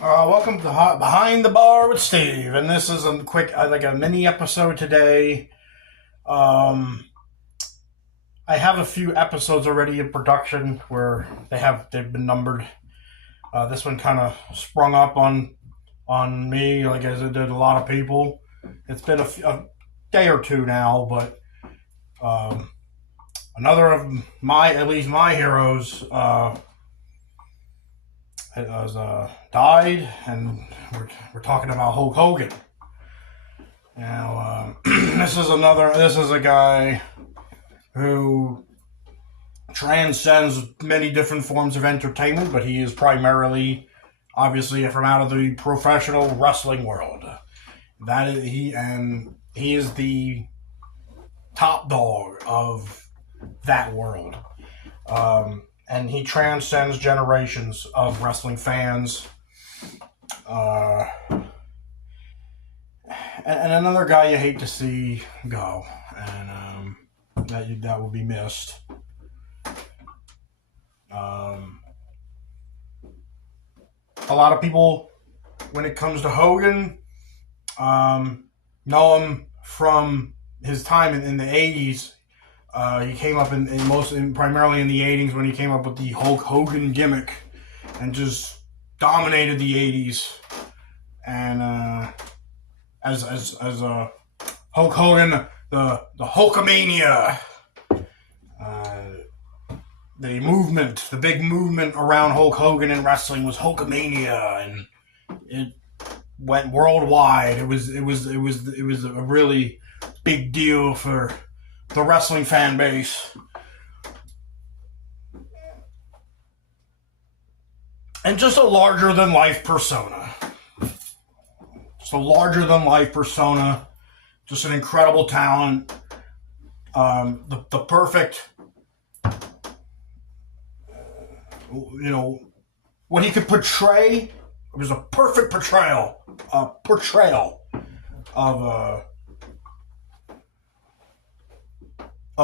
Welcome to Behind the Bar with Steve, and this is a quick, like a mini episode today. Um, I have a few episodes already in production where they've been numbered. This one kind of sprung up on me, like as it did a lot of people. It's been a day or two now, but another of at least my heroes, has died, and we're talking about Hulk Hogan. Now, this is a guy who transcends many different forms of entertainment, but he is primarily, obviously, from out of the professional wrestling world. He is the top dog of that world. And he transcends generations of wrestling fans. And another guy you hate to see go, and that will be missed. A lot of people, when it comes to Hogan, know him from his time in the 80s. He came up primarily in the 80s when he came up with the Hulk Hogan gimmick and just dominated the 80s. And as Hulk Hogan, the Hulkamania, the big movement around Hulk Hogan in wrestling was Hulkamania, and it went worldwide. It was a really big deal for the wrestling fan base. And just a larger than life persona. Just an incredible talent. The perfect, what he could portray. It was a perfect portrayal of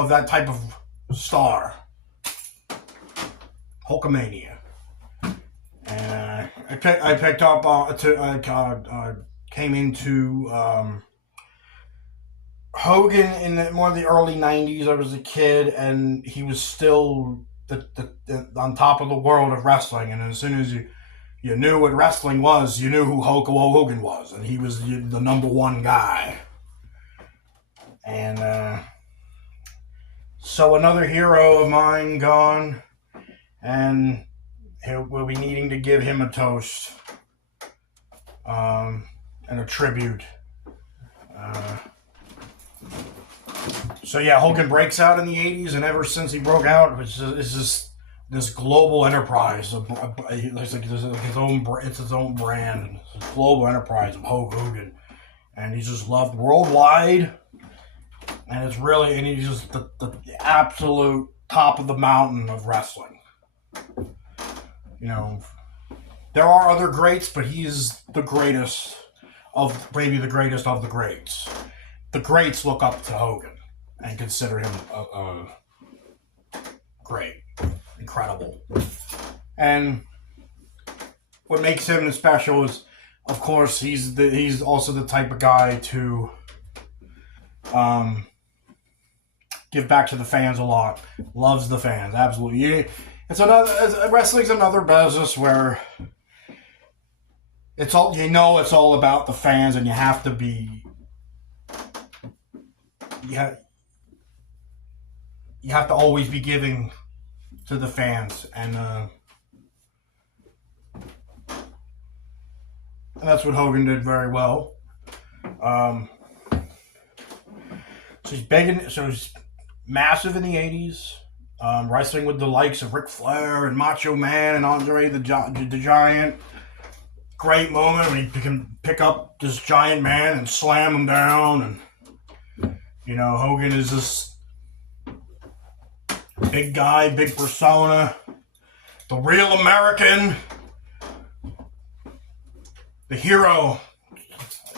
that type of star, Hulkamania. And I picked up came into Hogan in one of the early '90s. I was a kid, and he was still on top of the world of wrestling. And as soon as you knew what wrestling was, you knew who Hulk Hogan was, and he was the number one guy. And so another hero of mine gone, and we'll be needing to give him a toast and a tribute. So yeah, Hogan breaks out in the 80s, and ever since he broke out, it's just this global enterprise. It's like his own brand. It's a global enterprise of Hulk Hogan, and he's just loved worldwide. And he's just the absolute top of the mountain of wrestling. There are other greats, but he's the greatest maybe the greatest of the greats. The greats look up to Hogan and consider him great, incredible. And what makes him special is, of course, he's also the type of guy to give back to the fans a lot. Loves the fans, absolutely. Wrestling's another business where it's all about the fans, and you have to be. You have to always be giving to the fans, and that's what Hogan did very well. So he's massive in the 80s, wrestling with the likes of Ric Flair and Macho Man and Andre the Giant. Great moment when he can pick up this giant man and slam him down. And, Hogan is this big guy, big persona, the real American, the hero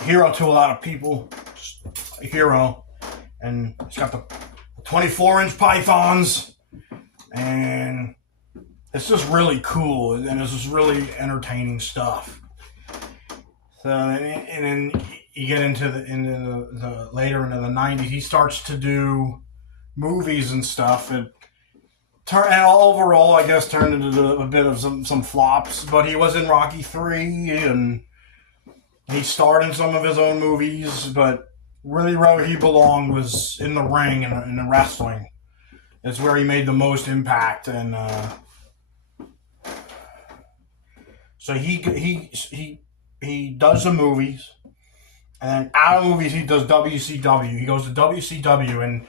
to a lot of people, just a hero. And he's got the 24-inch pythons, and it's just really cool, and it's just really entertaining stuff. So and then you get into the later into the 90s, he starts to do movies and stuff, and overall, I guess, turned into a bit of some flops. But he was in Rocky 3, and he starred in some of his own movies. But really, where he belonged was in the ring and in the wrestling. It's where he made the most impact, and so he does the movies, and out of movies he does WCW. He goes to WCW, and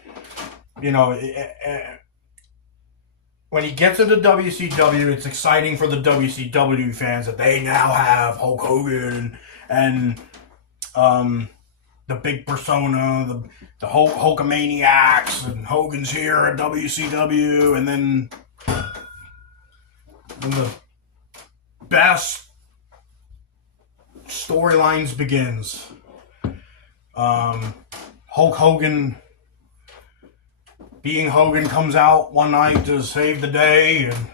you know. When he gets into WCW, it's exciting for the WCW fans that they now have Hulk Hogan and the big persona, the Hulkamaniacs, and Hogan's here at WCW, and then the best storylines begins. Hulk Hogan, being Hogan, comes out one night to save the day and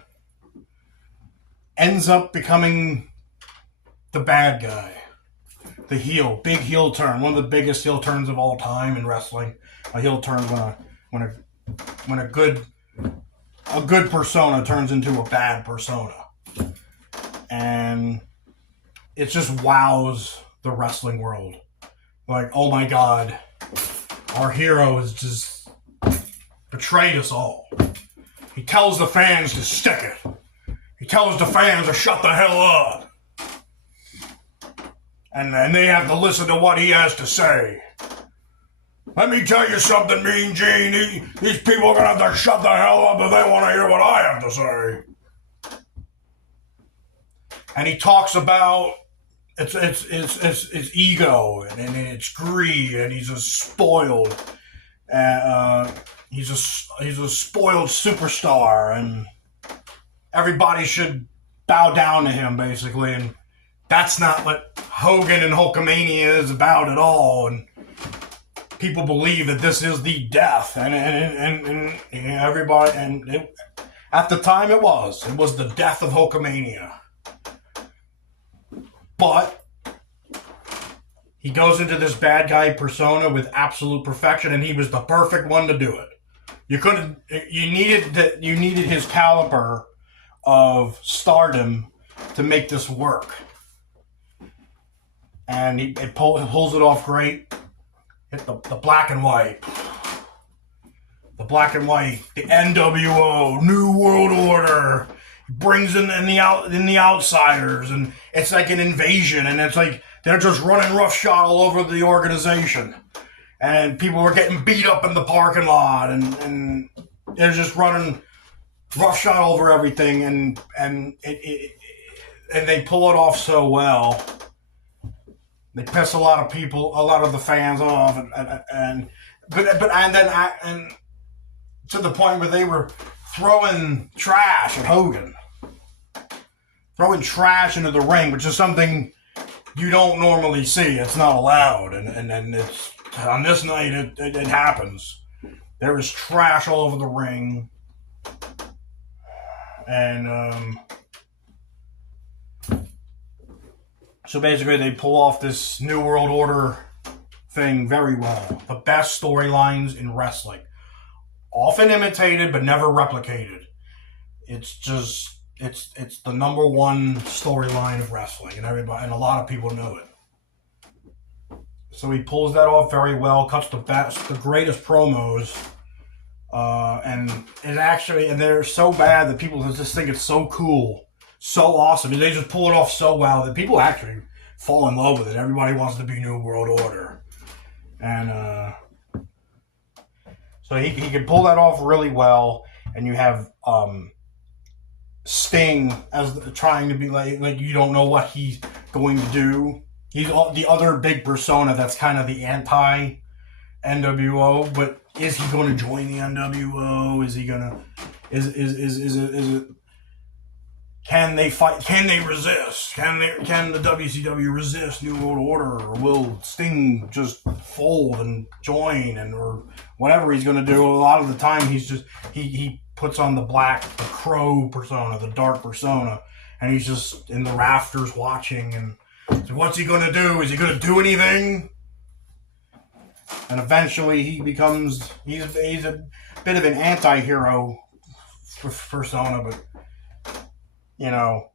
ends up becoming the bad guy. The heel. Big heel turn. One of the biggest heel turns of all time in wrestling. A heel turn when a good persona turns into a bad persona. And it just wows the wrestling world. Like, oh my God, our hero is just betrayed us all. He tells the fans to stick it. He tells the fans to shut the hell up. And they have to listen to what he has to say. Let me tell you something, Mean Gene. These people are going to have to shut the hell up if they want to hear what I have to say. And he talks about it's ego and it's greed, and he's just spoiled. He's a spoiled superstar, and everybody should bow down to him, basically. And that's not what Hogan and Hulkamania is about at all. And people believe that this is the death, and everybody, at the time it was the death of Hulkamania. But he goes into this bad guy persona with absolute perfection, and he was the perfect one to do it. You needed his caliber of stardom to make this work. And he pulls it off great. Hit the black and white. The black and white. The NWO, New World Order. He brings in the outsiders, and it's like an invasion, and it's like they're just running roughshod all over the organization. And people were getting beat up in the parking lot, and they're just running roughshod over everything, and they pull it off so well. They piss a lot of the fans off, and to the point where they were throwing trash at Hogan, throwing trash into the ring, which is something you don't normally see. It's not allowed, and it's. On this night, it happens. There is trash all over the ring. And, so basically they pull off this New World Order thing very well. The best storylines in wrestling. Often imitated, but never replicated. It's just, it's the number one storyline of wrestling, and a lot of people know it. So he pulls that off very well, cuts the greatest promos, and they're so bad that people just think it's so cool, so awesome, and they just pull it off so well that people actually fall in love with it. Everybody wants to be New World Order, and so he could pull that off really well. And you have Sting as trying to be like you don't know what he's going to do. He's the other big persona that's kind of the anti-NWO, but is he going to join the NWO? Is he gonna? Is it? Can they fight? Can they resist? Can the WCW resist New World Order, or will Sting just fold and join, or whatever he's going to do? A lot of the time, he puts on the crow persona, the dark persona, and he's just in the rafters watching and So what's he going to do? Is he going to do anything? And eventually he becomes, he's a bit of an anti-hero persona, but, you know,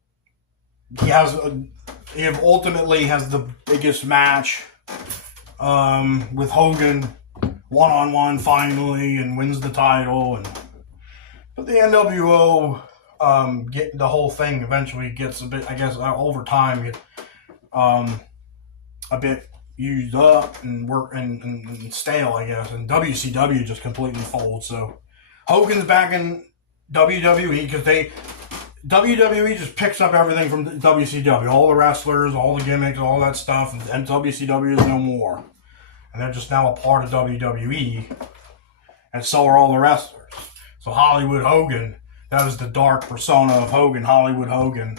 he ultimately has the biggest match with Hogan one-on-one finally, and wins the title. But the NWO, the whole thing eventually gets a bit, I guess, over time, a bit used up and stale, I guess. And WCW just completely folds. So Hogan's back in WWE because WWE just picks up everything from WCW, all the wrestlers, all the gimmicks, all that stuff, and WCW is no more. And they're just now a part of WWE, and so are all the wrestlers. So Hollywood Hogan, that was the dark persona of Hogan, Hollywood Hogan.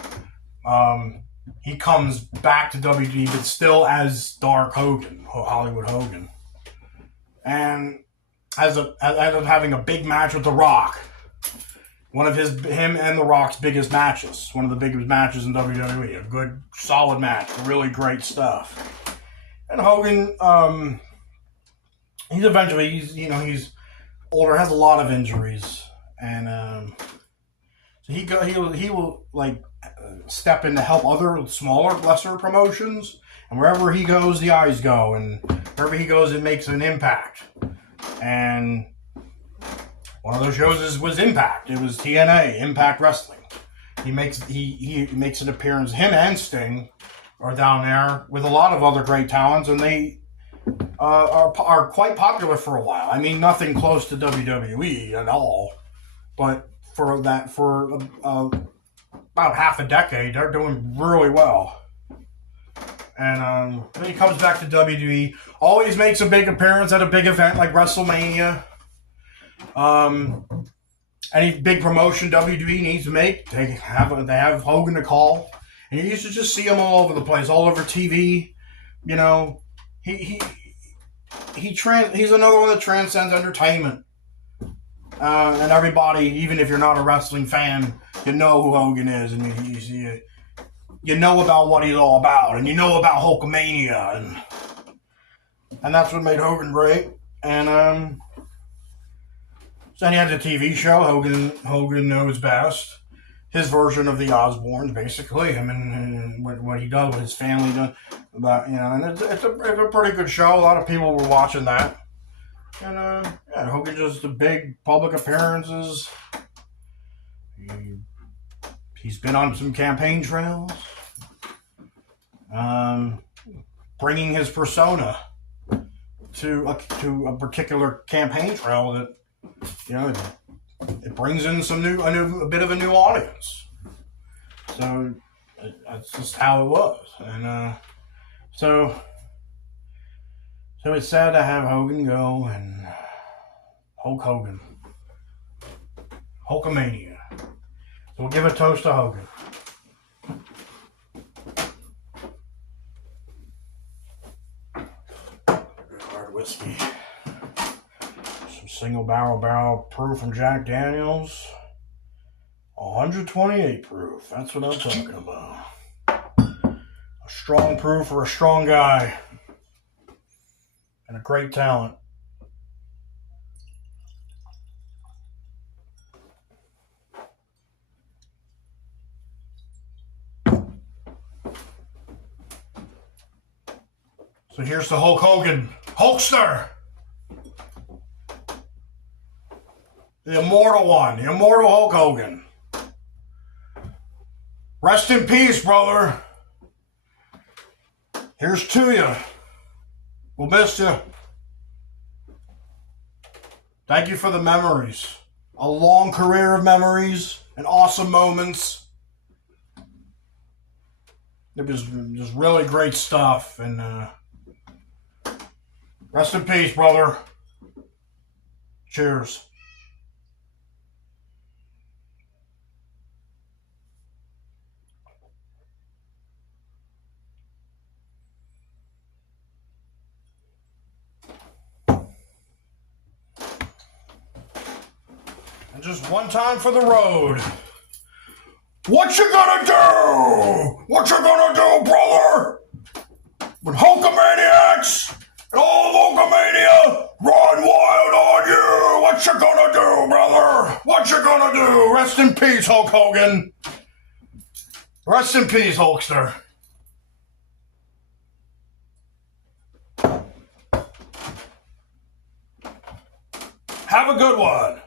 He comes back to WWE, but still as Dark Hogan, Hollywood Hogan. And ends up having a big match with The Rock. One of him and The Rock's biggest matches. One of the biggest matches in WWE. A good, solid match. Really great stuff. And Hogan, he's older, has a lot of injuries. And so he will like step in to help other smaller, lesser promotions. And wherever he goes, the eyes go. And wherever he goes, it makes an impact. And one of those shows was Impact. It was TNA, Impact Wrestling. He makes an appearance. Him and Sting are down there with a lot of other great talents, and they are quite popular for a while. I mean, nothing close to WWE at all, but for about half a decade, they're doing really well. And then he comes back to WWE. Always makes a big appearance at a big event like WrestleMania. Any big promotion WWE needs to make, they have Hogan to call, and you used to just see him all over the place, all over TV. You know, he's another one that transcends entertainment, and everybody, even if you're not a wrestling fan, you know who Hogan is, and you know about what he's all about, and you know about Hulkamania, and that's what made Hogan great. And so then he had the TV show, Hogan Knows Best. His version of the Osbournes, basically. I mean, what he does, what his family does. And it's a pretty good show. A lot of people were watching that. And Hogan just the big public appearances. He's been on some campaign trails. Bringing his persona to a particular campaign trail that, you know, it brings in a bit of a new audience. So that's just how it was. And so it's sad to have Hogan go, and Hulk Hogan, Hulkamania. So we'll give a toast to Hogan. Hard whiskey. Single barrel proof from Jack Daniels. 128 proof. That's what I'm talking about. A strong proof for a strong guy. And a great talent. So here's the Hulk Hogan. Hulkster! The immortal one, the immortal Hulk Hogan. Rest in peace, brother. Here's to you. We'll miss you. Thank you for the memories. A long career of memories and awesome moments. It was just really great stuff. And rest in peace, brother. Cheers. Just one time for the road. What you gonna do? What you gonna do, brother? gonna do. Rest in peace, Hulk Hogan. Rest in peace, Hulkster. Have a good one.